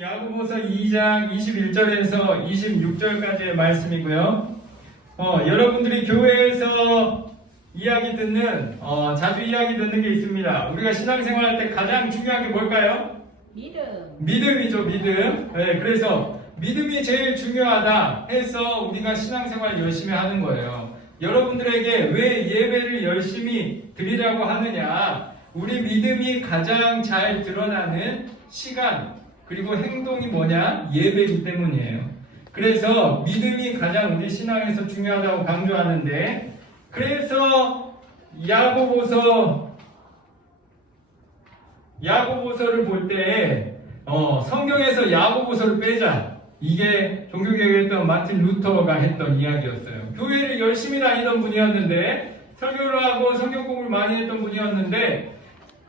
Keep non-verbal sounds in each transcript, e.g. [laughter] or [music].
야고보서 2장 21절에서 26절까지의 말씀이고요. 어, 여러분들이 교회에서 이야기 듣는 어, 자주 이야기 듣는 게 있습니다. 우리가 신앙생활 할 때 가장 중요한 게 뭘까요? 믿음. 믿음이죠, 믿음. 네, 그래서 믿음이 제일 중요하다 해서 우리가 신앙생활 열심히 하는 거예요. 여러분들에게 왜 예배를 열심히 드리라고 하느냐? 우리 믿음이 가장 잘 드러나는 시간, 그리고 행동이 뭐냐? 예배이기 때문이에요. 그래서 믿음이 가장 우리 신앙에서 중요하다고 강조하는데, 그래서 야고보서 야고보서를 볼 때 어, 성경에서 야고보서를 빼자. 이게 종교개혁했던 마틴 루터가 했던 이야기였어요. 교회를 열심히 다니던 분이었는데 설교를 하고 성경 공부를 많이 했던 분이었는데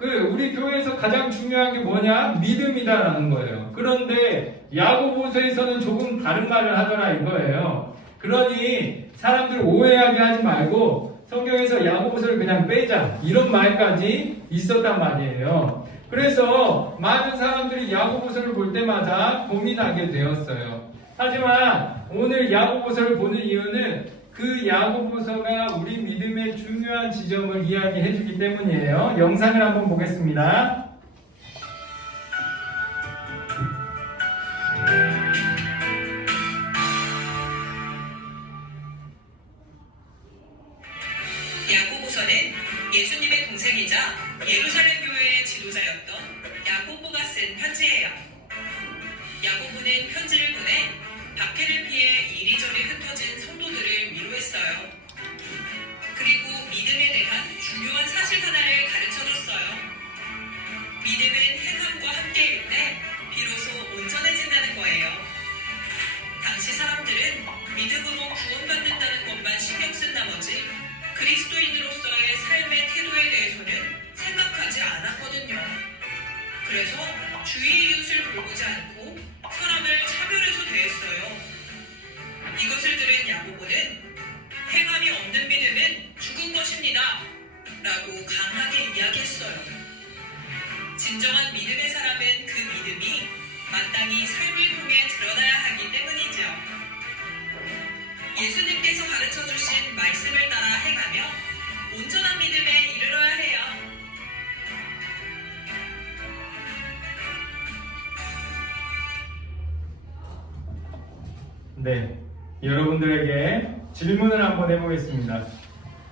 그 우리 교회에서 가장 중요한 게 뭐냐? 믿음이다라는 거예요. 그런데 야고보서에서는 조금 다른 말을 하더라 이거예요. 그러니 사람들 오해하게 하지 말고 성경에서 야고보서를 그냥 빼자 이런 말까지 있었단 말이에요. 그래서 많은 사람들이 야고보서를 볼 때마다 고민하게 되었어요. 하지만 오늘 야고보서를 보는 이유는 그 야고보서가 우리 믿음의 중요한 지점을 이야기해 주기 때문이에요. 영상을 한번 보겠습니다. 라고 강하게 이야기했어요. 진정한 믿음의 사람은 그 믿음이 마땅히 삶을 통해 드러나야 하기 때문이죠. 예수님께서 가르쳐 주신 말씀을 따라 행하며 온전한 믿음에 이르러야 해요. 네. 여러분들에게 질문을 한번 해보겠습니다.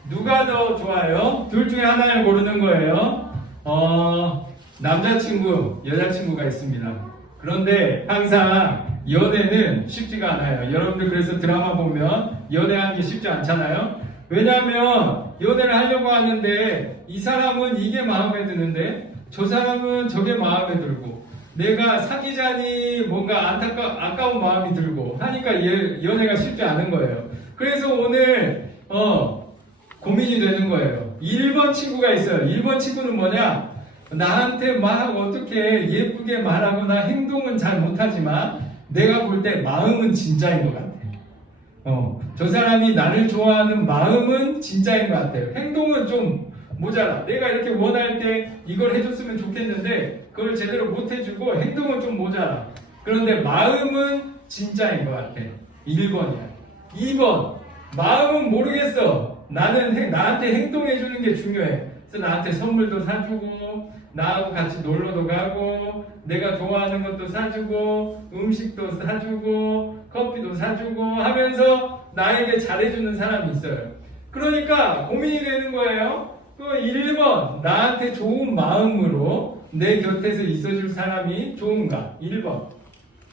누가 더 좋아요? 둘 중에 하나를 고르는 거예요. 어, 남자친구, 여자친구가 있습니다. 그런데 항상 연애는 쉽지가 않아요. 여러분들 그래서 드라마 보면 연애하는 게 쉽지 않잖아요. 왜냐하면 연애를 하려고 하는데 이 사람은 이게 마음에 드는데 저 사람은 저게 마음에 들고 내가 사귀자니 뭔가 안타까 아까운 마음이 들고 하니까 예- 연애가 쉽지 않은 거예요. 그래서 오늘 어 고민이 되는 거예요. 1번 친구가 있어요. 1번 친구는 뭐냐? 나한테 막 어떻게 예쁘게 말하거나 행동은 잘 못하지만 내가 볼 때 마음은 진짜인 것 같아. 어, 저 사람이 나를 좋아하는 마음은 진짜인 것 같아요. 행동은 좀 모자라. 내가 이렇게 원할 때 이걸 해줬으면 좋겠는데 그걸 제대로 못 해주고 행동은 좀 모자라. 그런데 마음은 진짜인 것 같아. 1번이야. 2번. 마음은 모르겠어. 나는 행- 나한테 행동해 주는 게 중요해. 그래서 나한테 선물도 사주고, 나하고 같이 놀러도 가고, 내가 좋아하는 것도 사주고, 음식도 사주고, 커피도 사주고 하면서 나에게 잘해주는 사람이 있어요. 그러니까 고민이 되는 거예요. 그 1번, 나한테 좋은 마음으로 내 곁에서 있어줄 사람이 좋은가? 1번.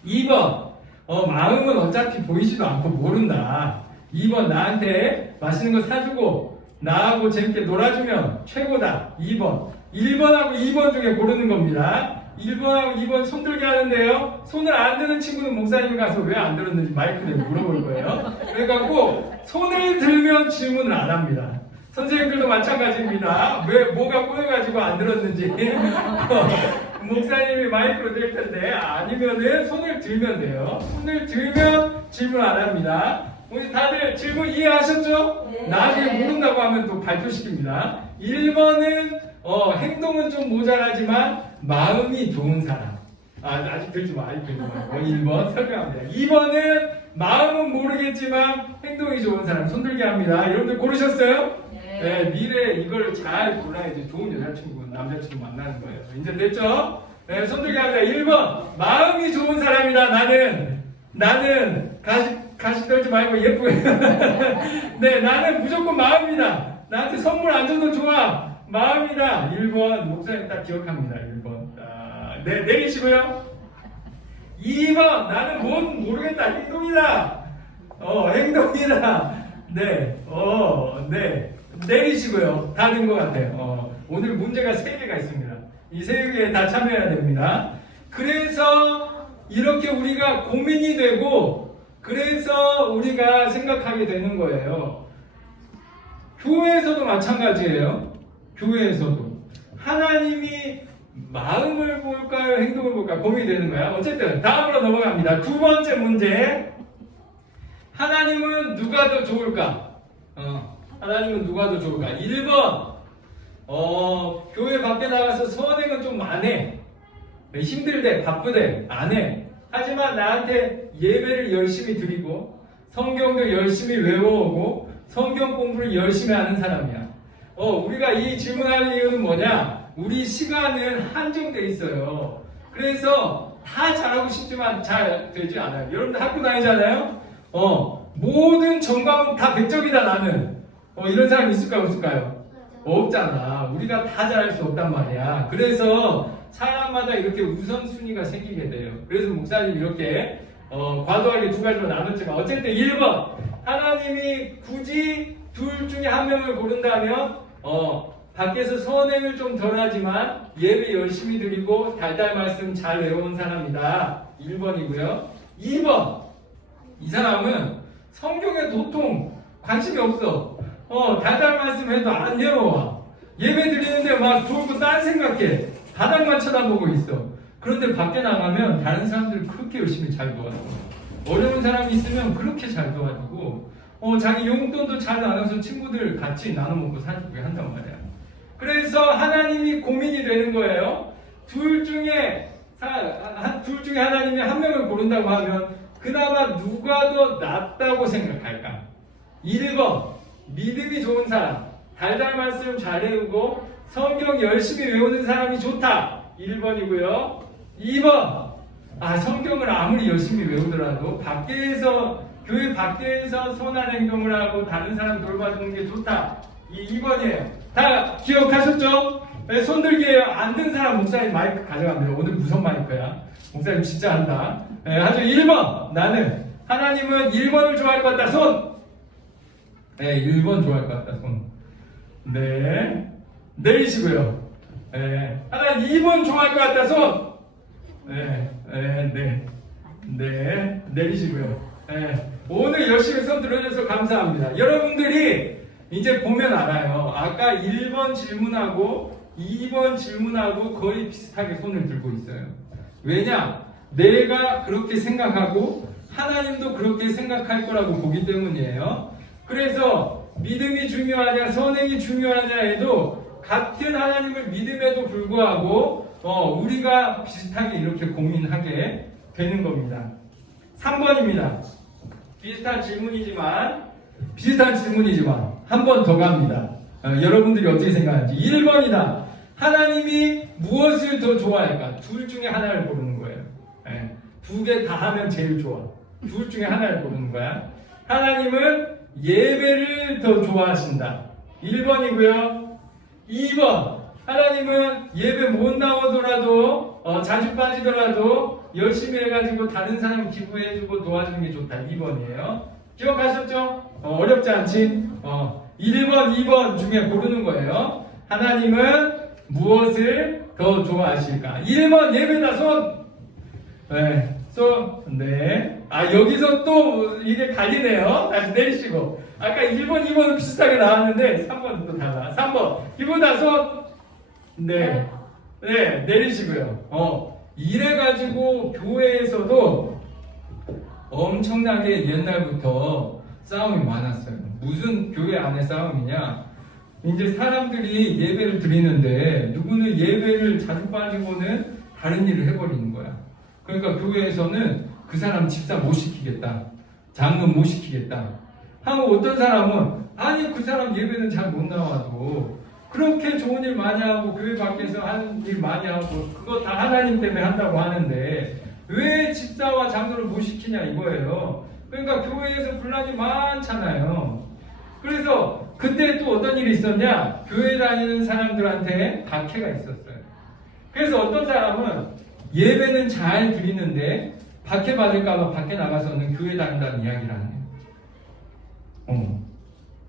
2번, 어, 마음은 어차피 보이지도 않고 모른다. 2번, 나한테 맛있는 거 사주고, 나하고 재밌게 놀아주면 최고다. 2번. 1번하고 2번 중에 고르는 겁니다. 1번하고 2번 손 들게 하는데요. 손을 안 드는 친구는 목사님 가서 왜 안 들었는지 마이크 내고 물어볼 거예요. 그러니까 꼭 손을 들면 질문을 안 합니다. 선생님들도 마찬가지입니다. 왜 뭐가 꼬여가지고 안 들었는지 [laughs] 목사님이 마이크로 될 텐데 아니면은 손을 들면 돼요. 손을 들면 질문 안 합니다. 우리 다들 질문 이해하셨죠? 네. 나중에 모른다고 하면 또 발표시킵니다. 1번은 어, 행동은 좀 모자라지만 마음이 좋은 사람. 아, 아직 들지 마. 아직 들지 마. 어, 1번 설명합니다. 2번은 마음은 모르겠지만 행동이 좋은 사람 손들게 합니다. 여러분들 고르셨어요? 네, 미래 이걸 잘 골라야지 좋은 여자친구, 남자친구 만나는 거예요. 이제 됐죠? 네, 손들게 합니다. 1번 마음이 좋은 사람이다. 나는 나는 가식 가식 떨지 말고 예쁘게. [laughs] 네, 나는 무조건 마음이다. 나한테 선물 안 줘도 좋아. 마음이다. 1번 목사님 딱 기억합니다. 1번. 아, 네, 내리시고요. 2번 나는 뭔 모르겠다. 행동이다. 어, 행동이다. 네, 어, 네. 내리시고요. 다 된 것 같아요. 어, 오늘 문제가 3개가 있습니다. 이 3개에 다 참여해야 됩니다. 그래서 이렇게 우리가 고민이 되고, 그래서 우리가 생각하게 되는 거예요. 교회에서도 마찬가지예요. 교회에서도. 하나님이 마음을 볼까요? 행동을 볼까요? 고민이 되는 거야. 어쨌든, 다음으로 넘어갑니다. 두 번째 문제. 하나님은 누가 더 좋을까? 어, 하나님은 누가 더 좋을까? 1번, 어, 교회 밖에 나가서 선행은 좀 안 해. 힘들대, 바쁘대, 안 해. 하지만 나한테 예배를 열심히 드리고, 성경도 열심히 외워오고, 성경 공부를 열심히 하는 사람이야. 어, 우리가 이 질문하는 이유는 뭐냐? 우리 시간은 한정돼 있어요. 그래서 다 잘하고 싶지만 잘 되지 않아요. 여러분들 학교 다니잖아요? 어, 모든 전과목 다 100점이다 나는. 어, 이런 사람 있을까요? 없을까요? 없잖아. 우리가 다 잘할 수 없단 말이야. 그래서 사람마다 이렇게 우선순위가 생기게 돼요. 그래서 목사님 이렇게 어, 과도하게 두 가지로 나눴지만 어쨌든 1번 하나님이 굳이 둘 중에 한 명을 고른다면 어, 밖에서 선행을 좀 덜하지만 예배 열심히 드리고 달달 말씀 잘 외운 사람이다. 1번이고요. 2번 이 사람은 성경에 도통 관심이 없어. 어, 달달 말씀 해도 안 외워와. 예배 드리는데 막거딴 생각해. 바닥만 쳐다보고 있어. 그런데 밖에 나가면 다른 사람들 그렇게 열심히 잘 도와줘. 어려운 사람이 있으면 그렇게 잘 도와주고, 어, 자기 용돈도 잘 나눠서 친구들 같이 나눠 먹고 사주고 한단 말이야. 그래서 하나님이 고민이 되는 거예요. 둘 중에, 둘 중에 하나님이 한 명을 고른다고 하면, 그나마 누가 더 낫다고 생각할까? 1번, 믿음이 좋은 사람, 달달 말씀 잘 외우고, 성경 열심히 외우는 사람이 좋다. 1번이고요. 2번, 아, 성경을 아무리 열심히 외우더라도, 밖에서, 교회 밖에서 선한 행동을 하고, 다른 사람 돌봐주는 게 좋다. 이 2번이에요. 다 기억하셨죠? 네, 손들기에요. 안 든 사람 목사님 마이크 가져갑니다. 오늘 무슨 마이크야? 목사님 진짜 한다. 네, 아주 1번. 나는 하나님은 1번을 좋아할 것 같다. 손. 네, 1번 좋아할 것 같다. 손. 네. 내리시고요. 네. 하나님 2번 좋아할 것 같다. 손. 네. 네. 네. 네. 내리시고요. 네. 오늘 열심히 손 들어줘서 감사합니다. 여러분들이 이제 보면 알아요. 아까 1번 질문하고 2번 질문하고 거의 비슷하게 손을 들고 있어요. 왜냐? 내가 그렇게 생각하고 하나님도 그렇게 생각할 거라고 보기 때문이에요. 그래서 믿음이 중요하냐, 선행이 중요하냐 해도 같은 하나님을 믿음에도 불구하고 어, 우리가 비슷하게 이렇게 고민하게 되는 겁니다. 3번입니다. 비슷한 질문이지만 비슷한 질문이지만 한 번 더 갑니다. 어, 여러분들이 어떻게 생각하는지 1번이다. 하나님이 무엇을 더 좋아할까? 둘 중에 하나를 고르는 거예요. 두개 다 하면 제일 좋아. 둘 중에 하나를 고르는 거야. 하나님은 예배를 더 좋아하신다. 1번이고요. 2번. 하나님은 예배 못 나오더라도, 어, 자주 빠지더라도, 열심히 해가지고 다른 사람 기부해주고 도와주는 게 좋다. 2번이에요. 기억하셨죠? 어, 어렵지 않지? 어, 1번, 2번 중에 고르는 거예요. 하나님은 무엇을 더 좋아하실까? 1번 예배다, 손! 네, 손, 네. 아, 여기서 또 이게 갈리네요. 다시 내리시고. 아까 1번, 2번은 비슷하게 나왔는데, 3번은 또 달라. 3번, 기부다, 손! 네. 네, 내리시고요. 어, 이래가지고 교회에서도 엄청나게 옛날부터 싸움이 많았어요. 무슨 교회 안에 싸움이냐? 이제 사람들이 예배를 드리는데 누구는 예배를 자주 빠지고는 다른 일을 해버리는 거야. 그러니까 교회에서는 그 사람 집사 못 시키겠다. 장금 못 시키겠다. 하고 어떤 사람은 아니 그 사람 예배는 잘 못 나와도 그렇게 좋은 일 많이 하고 교회 밖에서 하는 일 많이 하고 그거 다 하나님 때문에 한다고 하는데 왜 집사와 장로를 못 시키냐 이거예요. 그러니까 교회에서 분란이 많잖아요. 그래서 그때 또 어떤 일이 있었냐? 교회 다니는 사람들한테 박해가 있었어요. 그래서 어떤 사람은 예배는 잘 드리는데 박해 받을까봐 밖에 나가서는 교회 다닌다는 이야기를 하네요. 어.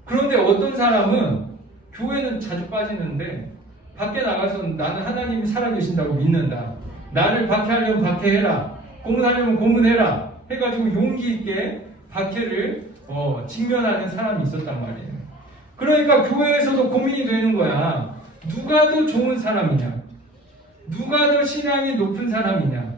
그런데 어떤 사람은 교회는 자주 빠지는데 밖에 나가서는 나는 하나님이 살아계신다고 믿는다. 나를 박해하려면 박해해라. 고문하려면 고문해라. 해가지고 용기 있게 박해를 어, 직면하는 사람이 있었단 말이에요. 그러니까 교회에서도 고민이 되는 거야. 누가 더 좋은 사람이냐? 누가 더 신앙이 높은 사람이냐?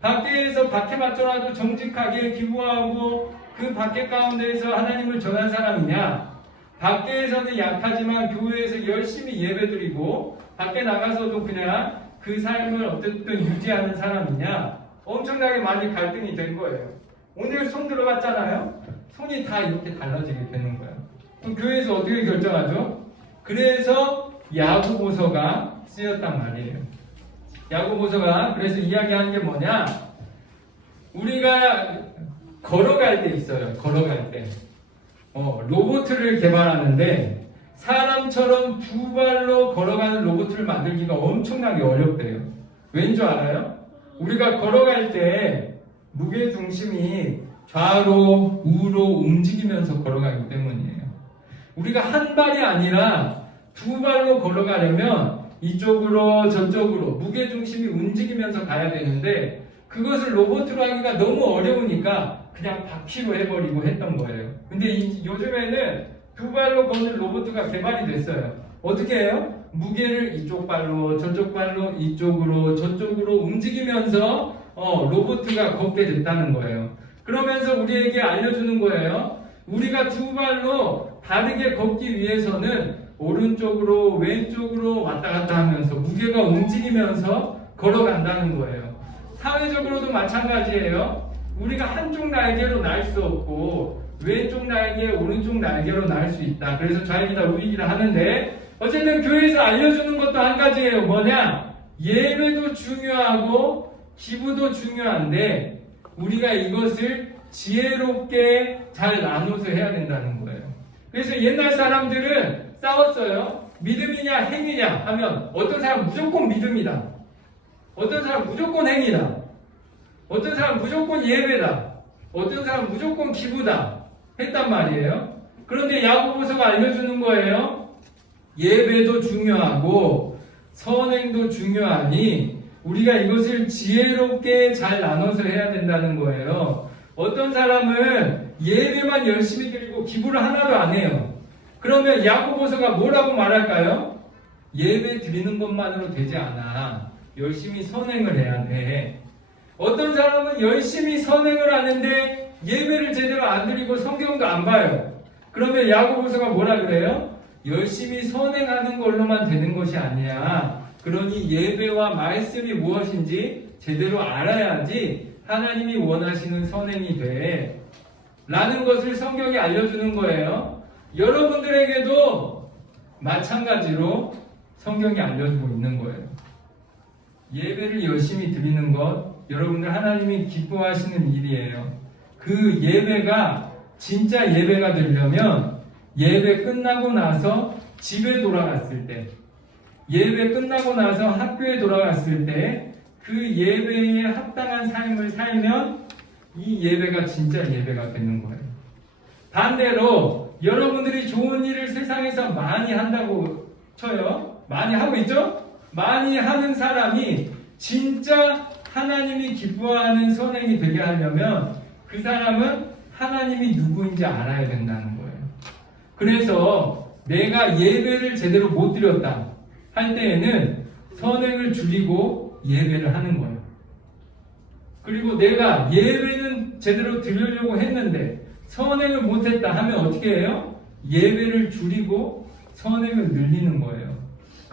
밖에서 박해 맞더라도 정직하게 기부하고 그 박해 가운데에서 하나님을 전한 사람이냐? 밖에서는 약하지만 교회에서 열심히 예배드리고 밖에 나가서도 그냥 그 삶을 어쨌든 유지하는 사람이냐? 엄청나게 많이 갈등이 된 거예요. 오늘 손 들어봤잖아요? 손이 다 이렇게 달라지게 되는 거예요. 그럼 교회에서 어떻게 결정하죠? 그래서 야구보서가 쓰였단 말이에요. 야구보서가 그래서 이야기하는 게 뭐냐? 우리가 걸어갈 때 있어요. 걸어갈 때. 어, 로봇을 개발하는데 사람처럼 두 발로 걸어가는 로봇을 만들기가 엄청나게 어렵대요. 왠 줄 알아요? 우리가 걸어갈 때 무게 중심이 좌로 우로 움직이면서 걸어가기 때문이에요. 우리가 한 발이 아니라 두 발로 걸어가려면 이쪽으로 저쪽으로 무게 중심이 움직이면서 가야 되는데 그것을 로봇으로 하기가 너무 어려우니까 그냥 바퀴로 해버리고 했던 거예요. 근데 이- 요즘에는 두 발로 걷는 로봇가 개발이 됐어요. 어떻게 해요? 무게를 이쪽 발로 저쪽 발로 이쪽으로 저쪽으로 움직이면서 어, 로봇가 걷게 됐다는 거예요. 그러면서 우리에게 알려주는 거예요. 우리가 두 발로 바르게 걷기 위해서는 오른쪽으로 왼쪽으로 왔다 갔다 하면서 무게가 움직이면서 걸어간다는 거예요. 사회적으로도 마찬가지예요. 우리가 한쪽 날개로 날 수 없고 왼쪽 날개, 오른쪽 날개로 날 수 있다. 그래서 좌익이다 우익이다 하는데 어쨌든 교회에서 알려주는 것도 한 가지예요. 뭐냐? 예배도 중요하고 기부도 중요한데 우리가 이것을 지혜롭게 잘 나눠서 해야 된다는 거예요. 그래서 옛날 사람들은 싸웠어요. 믿음이냐 행위냐 하면 어떤 사람 무조건 믿음이다. 어떤 사람 무조건 행위다. 어떤 사람 무조건 예배다. 어떤 사람 무조건 기부다. 했단 말이에요. 그런데 야고보서가 알려주는 거예요. 예배도 중요하고 선행도 중요하니 우리가 이것을 지혜롭게 잘 나눠서 해야 된다는 거예요. 어떤 사람은 예배만 열심히 드리고 기부를 하나도 안 해요. 그러면 야고보서가 뭐라고 말할까요? 예배 드리는 것만으로 되지 않아. 열심히 선행을 해야 돼. 어떤 사람은 열심히 선행을 하는데 예배를 제대로 안 드리고 성경도 안 봐요. 그러면 야고보서가 뭐라 그래요? 열심히 선행하는 걸로만 되는 것이 아니야. 그러니 예배와 말씀이 무엇인지 제대로 알아야지 하나님이 원하시는 선행이 돼. 라는 것을 성경이 알려주는 거예요. 여러분들에게도 마찬가지로 성경이 알려주고 있는 거예요. 예배를 열심히 드리는 것, 여러분들 하나님이 기뻐하시는 일이에요. 그 예배가 진짜 예배가 되려면 예배 끝나고 나서 집에 돌아갔을 때, 예배 끝나고 나서 학교에 돌아갔을 때 그 예배에 합당한 삶을 살면 이 예배가 진짜 예배가 되는 거예요. 반대로 여러분들이 좋은 일을 세상에서 많이 한다고 쳐요. 많이 하고 있죠? 많이 하는 사람이 진짜 하나님이 기뻐하는 선행이 되게 하려면 그 사람은 하나님이 누구인지 알아야 된다는 거예요. 그래서 내가 예배를 제대로 못 드렸다 할 때에는 선행을 줄이고 예배를 하는 거예요. 그리고 내가 예배는 제대로 드리려고 했는데 선행을 못했다 하면 어떻게 해요? 예배를 줄이고 선행을 늘리는 거예요.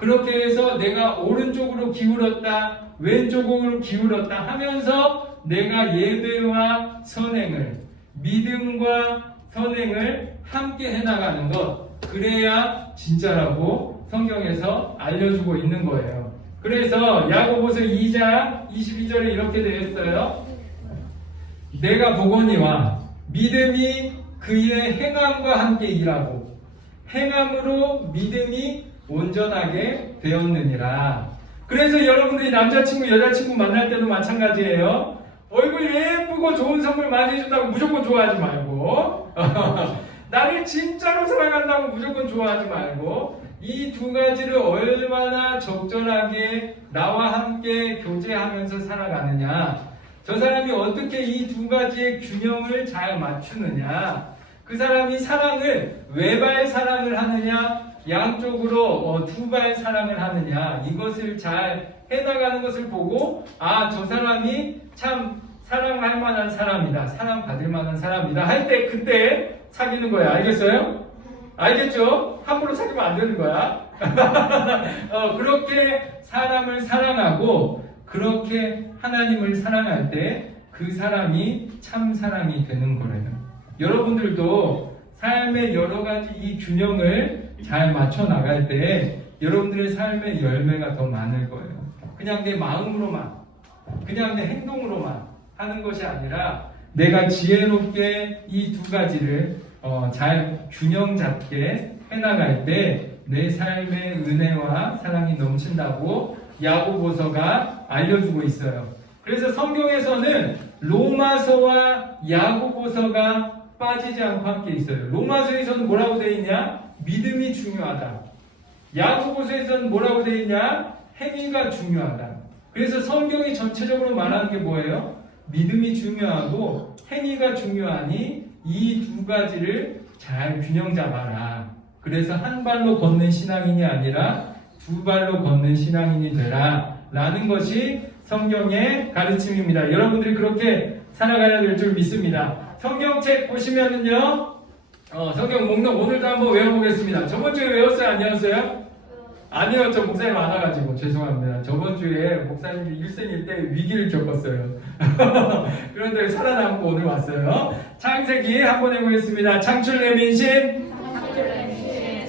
그렇게 해서 내가 오른쪽으로 기울었다, 왼쪽으로 기울었다 하면서 내가 예배와 선행을, 믿음과 선행을 함께 해나가는 것. 그래야 진짜라고 성경에서 알려주고 있는 거예요. 그래서 야고보서 2장 22절에 이렇게 되어 있어요. 내가 보거니와 믿음이 그의 행함과 함께 일하고 행함으로 믿음이 온전하게 되었느니라. 그래서 여러분들이 남자친구, 여자친구 만날 때도 마찬가지예요. 얼굴 예쁘고 좋은 선물 많이 해준다고 무조건 좋아하지 말고 [laughs] 나를 진짜로 사랑한다고 무조건 좋아하지 말고 이 두 가지를 얼마나 적절하게 나와 함께 교제하면서 살아가느냐 저 사람이 어떻게 이 두 가지의 균형을 잘 맞추느냐 그 사람이 사랑을 외발 사랑을 하느냐 양쪽으로 어, 두발 사랑을 하느냐. 이것을 잘 해나가는 것을 보고 아 저 사람이 참 사랑할 만한 사람이다. 사랑받을 만한 사람이다. 할 때 그때 사귀는 거야. 알겠어요? 알겠죠? 함부로 사귀면 안 되는 거야. [laughs] 어, 그렇게 사람을 사랑하고 그렇게 하나님을 사랑할 때 그 사람이 참 사람이 되는 거래요. 여러분들도 삶의 여러 가지 이 균형을 잘 맞춰 나갈 때 여러분들의 삶의 열매가 더 많을 거예요. 그냥 내 마음으로만, 그냥 내 행동으로만 하는 것이 아니라 내가 지혜롭게 이 두 가지를 어, 잘 균형 잡게 해나갈 때 내 삶의 은혜와 사랑이 넘친다고 야고보서가 알려주고 있어요. 그래서 성경에서는 로마서와 야고보서가 빠지지 않고 함께 있어요. 로마서에서는 뭐라고 되어 있냐? 믿음이 중요하다. 야고보서에서는 뭐라고 되어 있냐? 행위가 중요하다. 그래서 성경이 전체적으로 말하는 게 뭐예요? 믿음이 중요하고 행위가 중요하니 이 두 가지를 잘 균형 잡아라. 그래서 한 발로 걷는 신앙인이 아니라 두 발로 걷는 신앙인이 되라. 라는 것이 성경의 가르침입니다. 여러분들이 그렇게 살아가야 될 줄 믿습니다. 성경책 보시면은요, 어, 성경 목록 오늘도 한번 외워보겠습니다. 저번 주에 외웠어요? 안 외웠어요? 아니요, 저 목사님 많아가지고 죄송합니다. 저번 주에 목사님이 일생일 때 위기를 겪었어요. [laughs] 그런데 살아남고 오늘 왔어요. 창세기 한번 해보겠습니다. 창출내 민신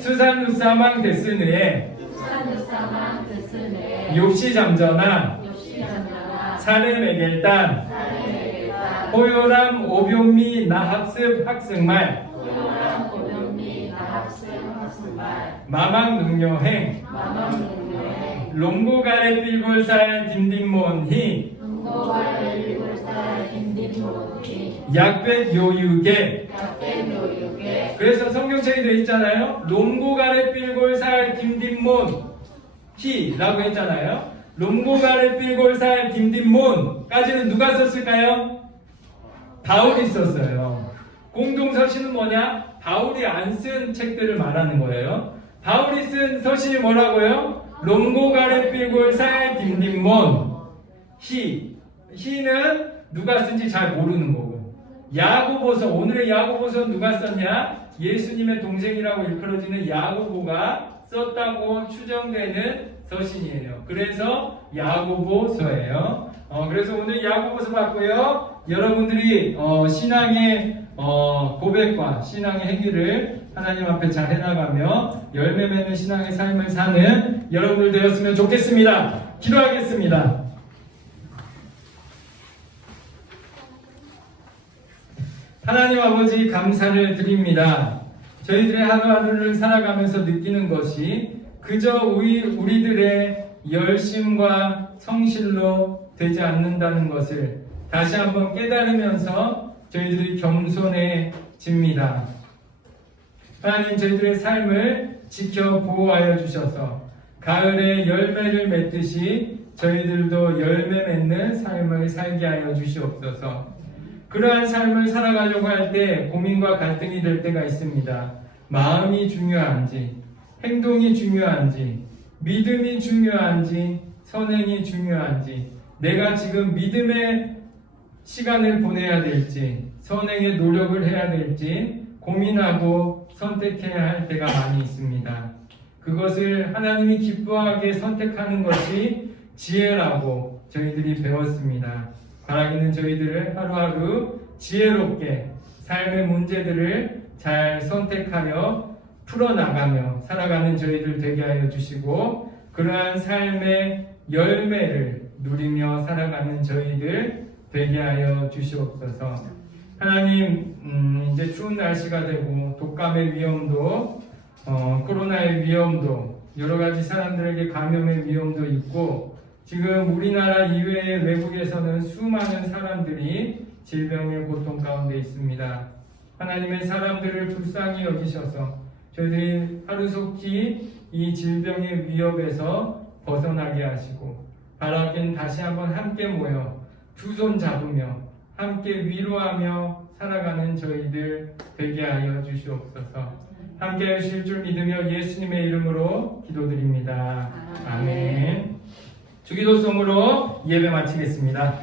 수산누사망 데스느에 수산유사만 드스네 욥시 잠전한 사례메게다 호요람 오병미 나학습 학승말 마망 마망능력에 롱고가레 약벳 요유게 약대묘육에 그래서 성경책에 되어 있잖아요. 롱고가레 삘골살 딤딤몬 히라고 했잖아요. 롱고가레 삘골살 딤딤몬까지는 누가 썼을까요? 바울이 썼어요 공동 서신은 뭐냐? 바울이 안 쓴 책들을 말하는 거예요 바울이 쓴 서신이 뭐라고요? 롱고가레 삘골살 딤딤몬 히 히는 누가 쓴지 잘 모르는 거고 야고보서 오늘의 야고보서 누가 썼냐? 예수님의 동생이라고 일컬어지는 야고보가 썼다고 추정되는 서신이에요. 그래서 야고보서예요. 어, 그래서 오늘 야고보서 봤고요. 여러분들이 어, 신앙의 어, 고백과 신앙의 행위를 하나님 앞에 잘 해나가며 열매 맺는 신앙의 삶을 사는 여러분들 되었으면 좋겠습니다. 기도하겠습니다. 하나님 아버지 감사를 드립니다. 저희들의 하루하루를 살아가면서 느끼는 것이 그저 우리, 우리들의 열심과 성실로 되지 않는다는 것을 다시 한번 깨달으면서 저희들이 겸손해집니다. 하나님 저희들의 삶을 지켜 보호하여 주셔서 가을에 열매를 맺듯이 저희들도 열매 맺는 삶을 살게 하여 주시옵소서. 그러한 삶을 살아가려고 할 때 고민과 갈등이 될 때가 있습니다. 마음이 중요한지, 행동이 중요한지, 믿음이 중요한지, 선행이 중요한지, 내가 지금 믿음의 시간을 보내야 될지, 선행의 노력을 해야 될지 고민하고 선택해야 할 때가 많이 있습니다. 그것을 하나님이 기뻐하게 선택하는 것이 지혜라고 저희들이 배웠습니다. 바라기는 저희들을 하루하루 지혜롭게 삶의 문제들을 잘 선택하여 풀어나가며 살아가는 저희들 되게 하여 주시고 그러한 삶의 열매를 누리며 살아가는 저희들 되게 하여 주시옵소서. 하나님, 음, 이제 추운 날씨가 되고 독감의 위험도 어, 코로나의 위험도 여러 가지 사람들에게 감염의 위험도 있고 지금 우리나라 이외의 외국에서는 수많은 사람들이 질병의 고통 가운데 있습니다. 하나님의 사람들을 불쌍히 여기셔서 저희들이 하루속히 이 질병의 위협에서 벗어나게 하시고 바라긴 다시 한번 함께 모여 두 손 잡으며 함께 위로하며 살아가는 저희들 되게 하여 주시옵소서. 함께 하실 줄 믿으며 예수님의 이름으로 기도드립니다. 아멘. 주기도송으로 예배 마치겠습니다.